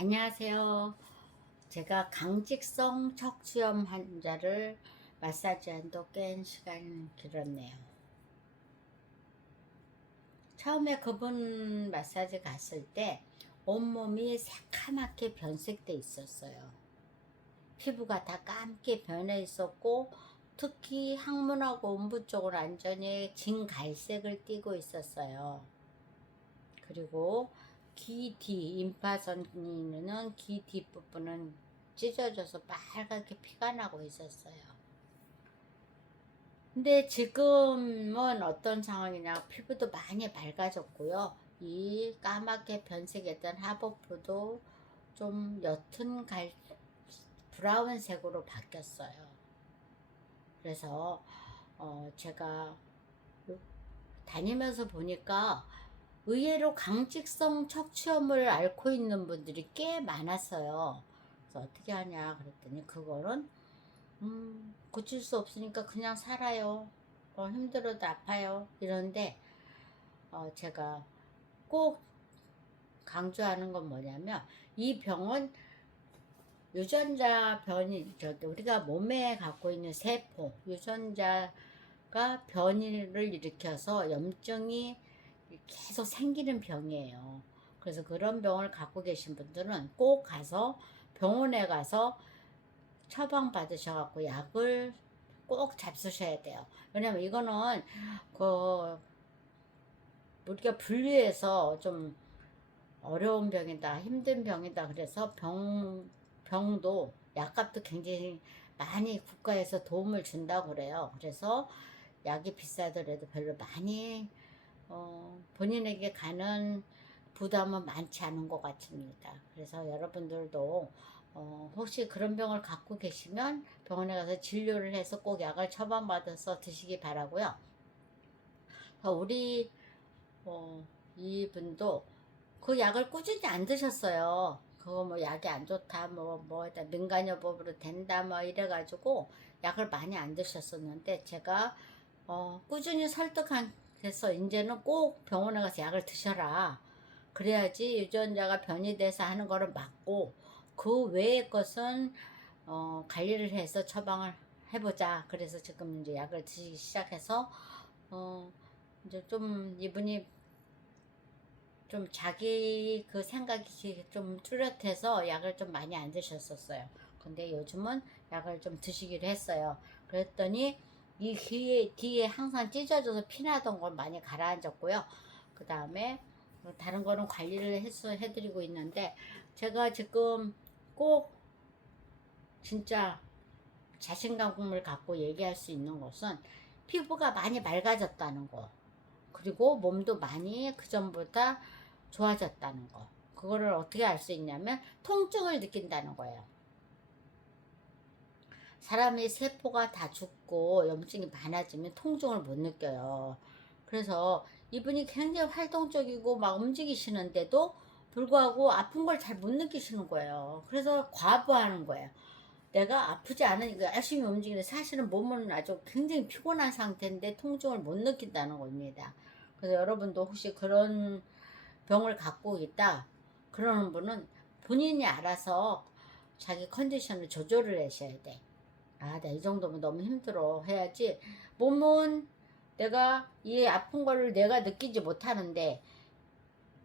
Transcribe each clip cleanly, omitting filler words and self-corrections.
안녕하세요. 제가 강직성 척추염 환자를 마사지한 지 꽤 시간이 길었네요. 처음에 그분 마사지 갔을 때 온몸이 새카맣게 변색돼 있었어요. 피부가 다 감게 변해 있었고, 특히 항문하고 음부 쪽은 완전히 진갈색을 띠고 있었어요. 그리고 귀 뒤, 임파선이 있는 귀 뒷부분은 찢어져서 빨갛게 피가 나고 있었어요. 근데 지금은 어떤 상황이냐, 피부도 많이 맑아졌고요. 이 까맣게 변색했던 하복부도 좀 옅은 브라운색으로 바뀌었어요. 그래서 제가 다니면서 보니까 의외로 강직성 척추염을 앓고 있는 분들이 꽤 많았어요. 그래서 어떻게 하냐 그랬더니 그거는 고칠 수 없으니까 그냥 살아요. 힘들어도 아파요. 이런데 제가 꼭 강조하는 건 뭐냐면, 이 병은 유전자 변이, 우리가 몸에 갖고 있는 세포 유전자가 변이를 일으켜서 염증이 계속 생기는 병이에요. 그래서 그런 병을 갖고 계신 분들은 꼭 가서 병원에 가서 처방 받으셔갖고 약을 꼭 잡수셔야 돼요. 왜냐면 이거는 그 우리가 분류해서 좀 어려운 병이다, 힘든 병이다, 그래서 병도 약값도 굉장히 많이 국가에서 도움을 준다고 그래요. 그래서 약이 비싸더라도 별로 많이 본인에게 가는 부담은 많지 않은 것 같습니다. 그래서 여러분들도 혹시 그런 병을 갖고 계시면 병원에 가서 진료를 해서 꼭 약을 처방받아서 드시기 바라고요. 우리 이분도 그 약을 꾸준히 안 드셨어요. 그거 뭐 약이 안 좋다, 민간요법으로 된다, 뭐 이래가지고 약을 많이 안 드셨었는데, 제가 꾸준히 설득해서 이제는 꼭 병원에 가서 약을 드셔라. 그래야지 유전자가 변이돼서 하는 거를 막고, 그 외의 것은 관리를 해서 처방을 해보자. 그래서 지금 이제 약을 드시기 시작해서 이제 좀 이분이 좀 자기 그 생각이 좀 뚜렷해서 약을 좀 많이 안 드셨었어요. 근데 요즘은 약을 좀 드시기로 했어요. 그랬더니 이 뒤에 항상 찢어져서 피나던 걸 많이 가라앉았고요. 그 다음에 다른 거는 관리를 해드리고 있는데, 제가 지금 꼭 진짜 자신감을 갖고 얘기할 수 있는 것은 피부가 많이 맑아졌다는 거, 그리고 몸도 많이 그전보다 좋아졌다는 거. 그거를 어떻게 알 수 있냐면 통증을 느낀다는 거예요. 사람의 세포가 다 죽고 염증이 많아지면 통증을 못 느껴요. 그래서 이분이 굉장히 활동적이고 막 움직이시는데도 불구하고 아픈 걸 잘 못 느끼시는 거예요. 그래서 과부하는 거예요. 내가 아프지 않으니까 열심히 움직이는데 사실은 몸은 아주 굉장히 피곤한 상태인데 통증을 못 느낀다는 겁니다. 그래서 여러분도 혹시 그런 병을 갖고 있다 그러는 분은 본인이 알아서 자기 컨디션을 조절을 하셔야 돼. 아, 나 이 정도면 너무 힘들어 해야지. 몸은 내가 이 아픈 거를 내가 느끼지 못하는데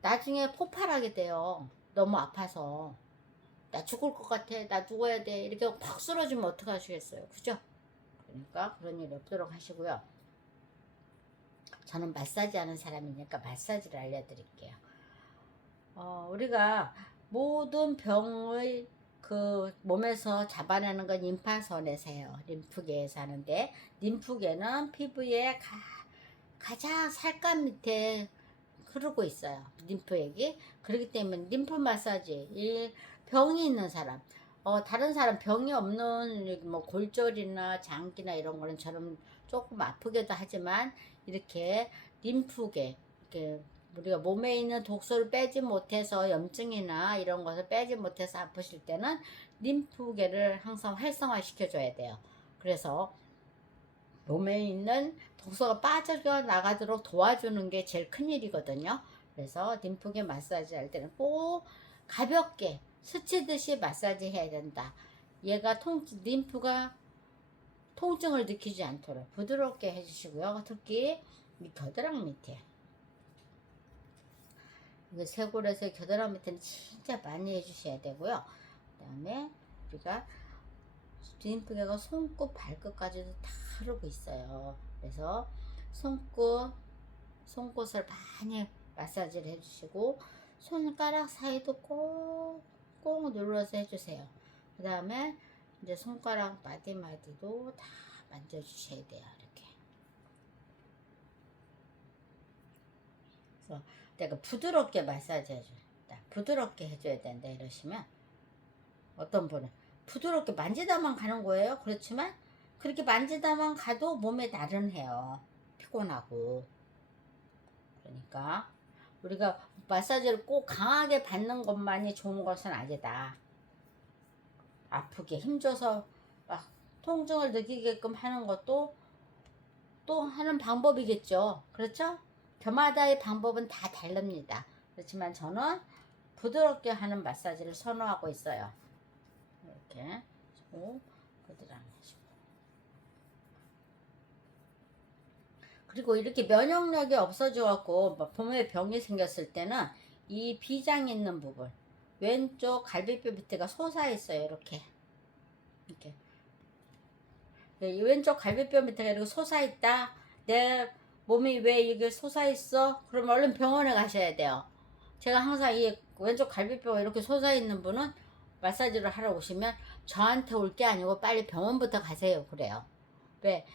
나중에 폭발하게 돼요. 너무 아파서. 나 죽을 것 같아, 나 죽어야 돼, 이렇게 팍 쓰러지면 어떡하시겠어요, 그죠? 그러니까 그런 일이 없도록 하시고요. 저는 마사지 하는 사람이니까 마사지를 알려드릴게요. 우리가 모든 병의 그 몸에서 잡아내는 건 림파선에서요. 림프계에서 하는데, 림프계는 피부의 가장 살감 밑에 흐르고 있어요. 림프액이. 그렇기 때문에 림프 마사지, 이 병이 있는 사람, 다른 사람 병이 없는 뭐 골절이나 장기나 이런 거는 저는 조금 아프기도 하지만, 이렇게 림프계, 이렇게 우리가 몸에 있는 독소를 빼지 못해서 염증이나 이런 것을 빼지 못해서 아프실 때는 림프계를 항상 활성화 시켜줘야 돼요. 그래서 몸에 있는 독소가 빠져나가도록 도와주는 게 제일 큰일이거든요. 그래서 림프계 마사지 할 때는 꼭 가볍게 스치듯이 마사지 해야 된다. 얘가 림프가 통증을 느끼지 않도록 부드럽게 해주시고요. 특히 이 겨드랑 밑에, 이거 쇄골에서 겨드랑 밑에는 진짜 많이 해주셔야 되고요. 그 다음에 우리가 림프계가 손끝 발끝까지도 다 흐르고 있어요. 그래서 손끝을 많이 마사지를 해주시고, 손가락 사이도 꼭 눌러서 해주세요. 그 다음에 이제 손가락 마디마디도 다 만져주셔야 돼요. 이렇게. 그래서 내가 부드럽게 마사지 해줘요. 부드럽게 해줘야 된다 이러시면, 어떤 분은 부드럽게 만지다만 가는 거예요. 그렇지만 그렇게 만지다만 가도 몸에 나른해요. 피곤하고. 그러니까 우리가 마사지를 꼭 강하게 받는 것만이 좋은 것은 아니다. 아프게 힘줘서 막 통증을 느끼게끔 하는 것도 또 하는 방법이겠죠. 그렇죠? 저마다의 방법은 다 다릅니다. 그렇지만 저는 부드럽게 하는 마사지를 선호하고 있어요. 이렇게 하시고, 겨드랑이 하시고. 그리고 이렇게 면역력이 없어져 갖고 몸에 병이 생겼을 때는 이 비장 있는 부분, 왼쪽 갈비뼈 밑에가 솟아 있어요. 이렇게 이 왼쪽 갈비뼈 밑에가 이렇게 솟아 있다. 내 몸이 왜 이게 솟아 있어? 그럼 얼른 병원에 가셔야 돼요. 제가 항상 이 왼쪽 갈비뼈가 이렇게 솟아 있는 분은 마사지를 하러 오시면 저한테 올 게 아니고 빨리 병원부터 가세요. 그래요. 왜?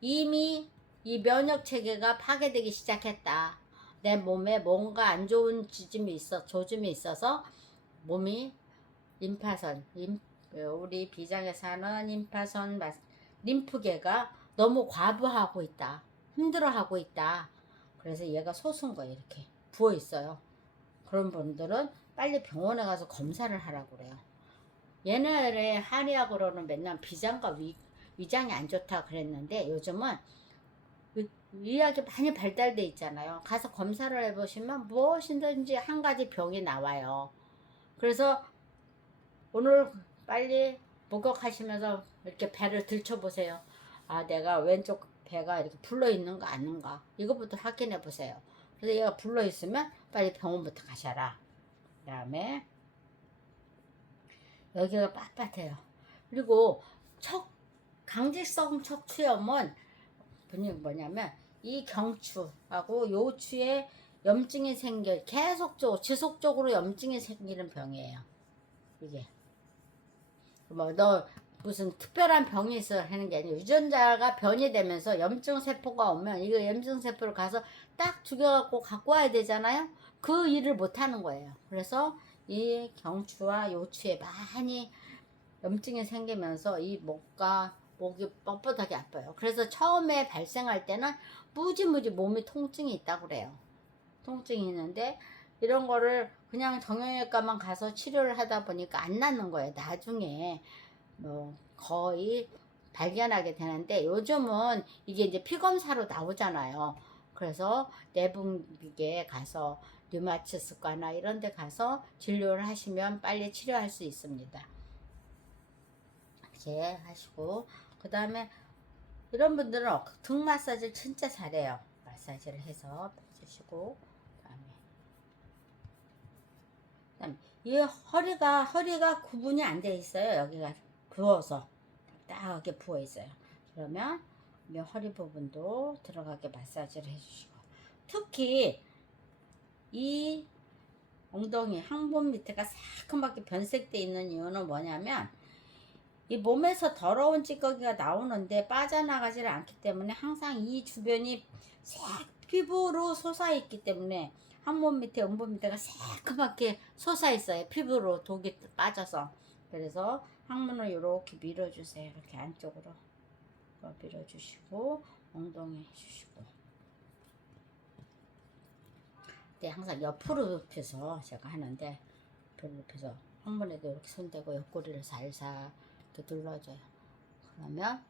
이미 이 면역 체계가 파괴되기 시작했다. 내 몸에 뭔가 안 좋은 조짐이 있어서 몸이 우리 비장에 사는 림프계가 너무 과부하고 있다. 힘들어하고 있다. 그래서 얘가 솟은 거예요. 이렇게 부어 있어요. 그런 분들은 빨리 병원에 가서 검사를 하라고 그래요. 옛날에 한의학으로는 맨날 비장과 위장이 안 좋다 그랬는데, 요즘은 의학이 많이 발달돼 있잖아요. 가서 검사를 해보시면 무엇이든지 한 가지 병이 나와요. 그래서 오늘 빨리 목욕하시면서 이렇게 배를 들춰보세요. 아, 내가 왼쪽 배가 이렇게 불러 있는 거 아닌가, 이것부터 확인해 보세요. 그래서 얘가 불러 있으면 빨리 병원부터 가셔라. 그 다음에 여기가 빳빳해요. 그리고 강직성 척추염은 뭐냐면 이 경추하고 요추에 염증이 지속적으로 염증이 생기는 병이에요. 이게 너 무슨 특별한 병이 있어 하는 게 아니고, 유전자가 변이 되면서 염증 세포가 오면 이거 염증 세포를 가서 딱 죽여갖고 갖고 와야 되잖아요. 그 일을 못 하는 거예요. 그래서 이 경추와 요추에 많이 염증이 생기면서 이 목이 뻣뻣하게 아파요. 그래서 처음에 발생할 때는 무지무지 몸에 통증이 있다고 그래요. 통증이 있는데 이런 거를 그냥 정형외과만 가서 치료를 하다 보니까 안 낫는 거예요. 나중에 거의 발견하게 되는데, 요즘은 이게 이제 피검사로 나오잖아요. 그래서 내분비계에 가서 류마티스과나 이런 데 가서 진료를 하시면 빨리 치료할 수 있습니다. 이렇게 하시고, 그 다음에 이런 분들은 등 마사지를 진짜 잘해요. 마사지를 해서 해주시고, 그다음에 이 허리가 구분이 안 돼 있어요. 여기가 부어서 딱하게 부어 있어요. 그러면 이 허리 부분도 들어가게 마사지를 해주시고, 특히 이 엉덩이 항문 밑에가 새까맣게 변색돼 있는 이유는 뭐냐면, 이 몸에서 더러운 찌꺼기가 나오는데 빠져나가지를 않기 때문에 항상 이 주변이 피부로 솟아 있기 때문에 항문 밑에 음부 밑에가 새까맣게 솟아 있어요. 피부로 독이 빠져서. 그래서 항문을 이렇게 밀어주세요. 이렇게 안쪽으로 밀어주시고, 엉덩이 해주시고. 네, 항상 옆으로 눕혀서 제가 하는데, 옆으로 눕혀서 항문에도 이렇게 손대고 옆구리를 살살 이렇게 눌러줘요. 그러면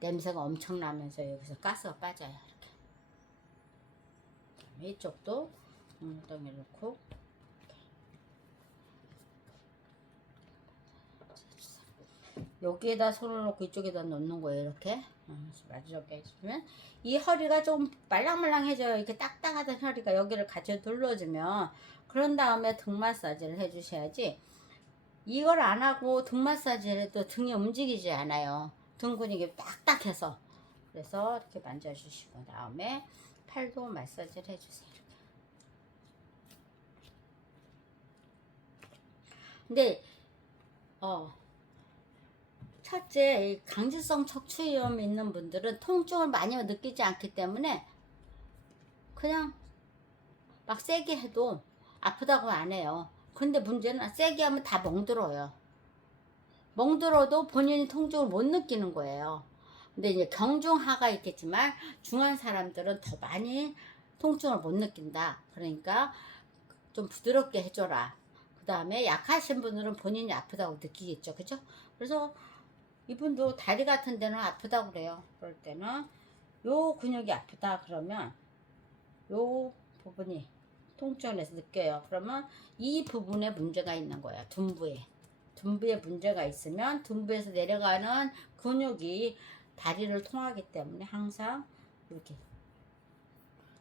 냄새가 엄청 나면서 여기서 가스가 빠져요. 이렇게. 이쪽도 엉덩이 놓고 여기에다 손을 놓고 이쪽에다 놓는 거예요. 이렇게 마주하게 해주면 이 허리가 좀 말랑말랑해져요. 이렇게 딱딱하던 허리가 여기를 같이 눌러주면, 그런 다음에 등 마사지를 해주셔야지. 이걸 안 하고 등 마사지를 해도 등이 움직이지 않아요. 등 근육이 딱딱해서. 그래서 이렇게 만져주시고 다음에 팔도 마사지를 해주세요. 이렇게. 근데 첫째, 이 강제성 척추염 있는 분들은 통증을 많이 느끼지 않기 때문에 그냥 막 세게 해도 아프다고 안 해요. 근데 문제는 세게 하면 다 멍들어요. 멍들어도 본인이 통증을 못 느끼는 거예요. 근데 이제 경중하가 있겠지만 중한 사람들은 더 많이 통증을 못 느낀다. 그러니까 좀 부드럽게 해줘라. 그 다음에 약하신 분들은 본인이 아프다고 느끼겠죠. 그죠? 그래서 이분도 다리 같은 데는 아프다고 그래요. 그럴 때는 요 근육이 아프다 그러면 요 부분이 통증에서 느껴요. 그러면 이 부분에 문제가 있는 거예요. 둔부에 문제가 있으면 둔부에서 내려가는 근육이 다리를 통하기 때문에 항상 이렇게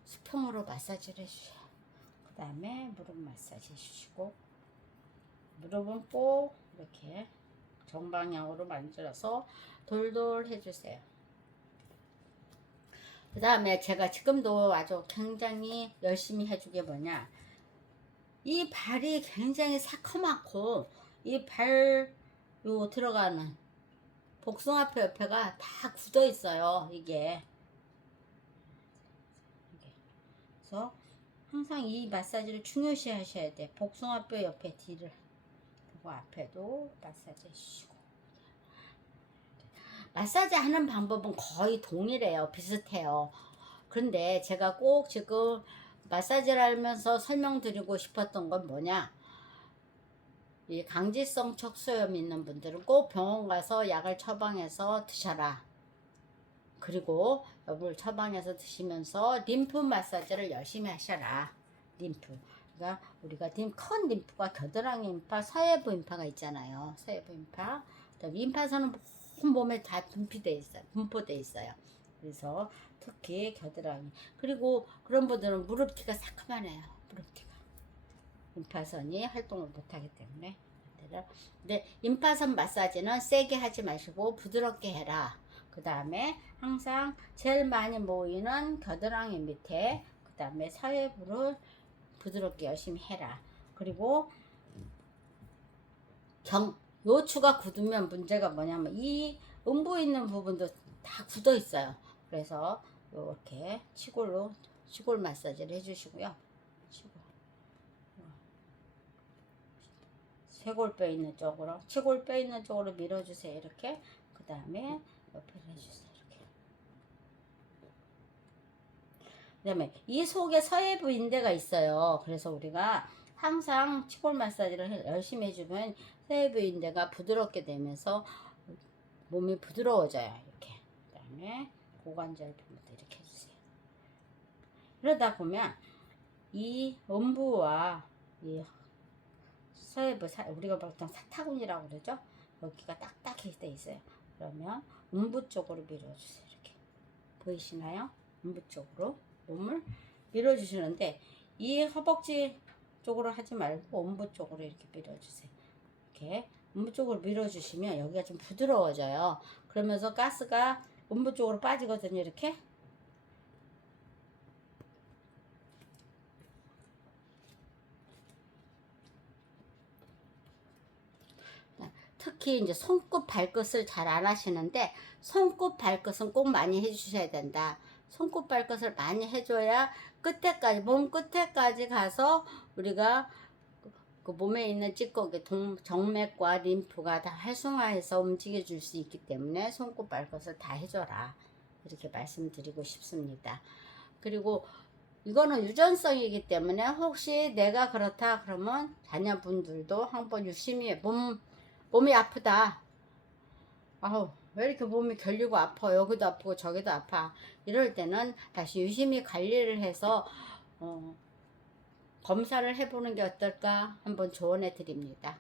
수평으로 마사지를 해주셔요. 그 다음에 무릎 마사지 해주시고, 무릎은 꼭 이렇게 정방향으로 만들어서 돌돌 해주세요. 그 다음에 제가 지금도 아주 굉장히 열심히 해준 게 뭐냐, 이 발이 굉장히 새카맣고 이 발 요 들어가는 복숭아뼈 옆에가 다 굳어 있어요. 이게. 그래서 항상 이 마사지를 중요시 하셔야 돼. 복숭아뼈 옆에 뒤를, 그리고 앞에도 마사지 해주시고. 마사지 하는 방법은 거의 동일해요. 비슷해요. 그런데 제가 꼭 지금 마사지를 하면서 설명드리고 싶었던 건 뭐냐, 이 강제성 척수염 있는 분들은 꼭 병원 가서 약을 처방해서 드셔라. 그리고 약을 처방해서 드시면서 림프 마사지를 열심히 하셔라. 림프. 그러니까 우리가 큰 림프가 겨드랑이 림파, 서해부 림파가 있잖아요. 서해부 림파. 림파선은 온 몸에 다 분포돼 있어요. 그래서 특히 겨드랑이. 그리고 그런 분들은 무릎뒤가 새카만해요. 무릎뒤가. 림파선이 활동을 못하기 때문에. 근데 림파선 마사지는 세게 하지 마시고 부드럽게 해라. 그 다음에 항상 제일 많이 모이는 겨드랑이 밑에, 그 다음에 사회부를 부드럽게 열심히 해라. 그리고 요추가 굳으면 문제가 뭐냐면 이 음부 있는 부분도 다 굳어 있어요. 그래서 이렇게 치골 마사지를 해주시고요. 쇄골뼈 있는 쪽으로, 치골뼈 있는 쪽으로 밀어주세요. 이렇게. 그 다음에 옆에 해주세요. 이렇게. 그 다음에 이 속에 서해부 인대가 있어요. 그래서 우리가 항상 치골 마사지를 열심히 해주면 서해부 인대가 부드럽게 되면서 몸이 부드러워져요. 이렇게. 그 다음에 고관절 부분도 이렇게 해주세요. 그러다 보면 이 음부와 이 서해부, 우리가 보통 사타구니라고 그러죠. 여기가 딱딱하게 돼 있어요. 그러면 음부 쪽으로 밀어주세요. 이렇게 보이시나요? 음부 쪽으로 몸을 밀어주시는데 이 허벅지 쪽으로 하지 말고 음부 쪽으로 이렇게 밀어주세요. 이렇게 음부 쪽으로 밀어주시면 여기가 좀 부드러워져요. 그러면서 가스가 음부 쪽으로 빠지거든요. 이렇게. 특히 이제 손끝 발끝을 잘 안 하시는데 손끝 발끝은 꼭 많이 해주셔야 된다. 손끝 발끝을 많이 해줘야 끝에까지, 몸 끝에까지 가서 우리가 그 몸에 있는 찌꺼기, 정맥과 림프가 다 활성화해서 움직여 줄 수 있기 때문에 손끝 발끝을 다 해줘라. 이렇게 말씀드리고 싶습니다. 그리고 이거는 유전성이기 때문에 혹시 내가 그렇다 그러면 자녀분들도 한번 유심히 몸이 아프다. 아우, 왜 이렇게 몸이 결리고 아파. 여기도 아프고 저기도 아파. 이럴 때는 다시 유심히 관리를 해서 검사를 해보는 게 어떨까 한번 조언해 드립니다.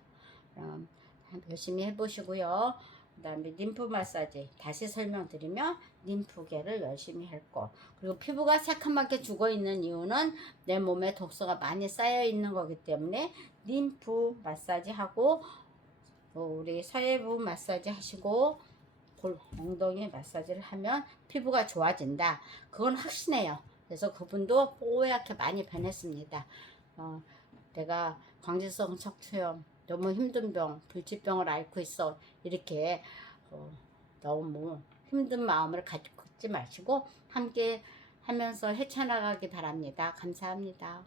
열심히 해보시고요. 그다음에 림프 마사지 다시 설명드리면 림프계를 열심히 할 거. 그리고 피부가 새카맣게 죽어 있는 이유는 내 몸에 독소가 많이 쌓여 있는 거기 때문에 림프 마사지 하고 우리 서해부 마사지 하시고 엉덩이 마사지를 하면 피부가 좋아진다. 그건 확신해요. 그래서 그분도 뽀얗게 많이 변했습니다. 내가 광지성 척추염 너무 힘든 병, 불치병을 앓고 있어. 이렇게 너무 힘든 마음을 갖지 마시고 함께 하면서 헤쳐나가기 바랍니다. 감사합니다.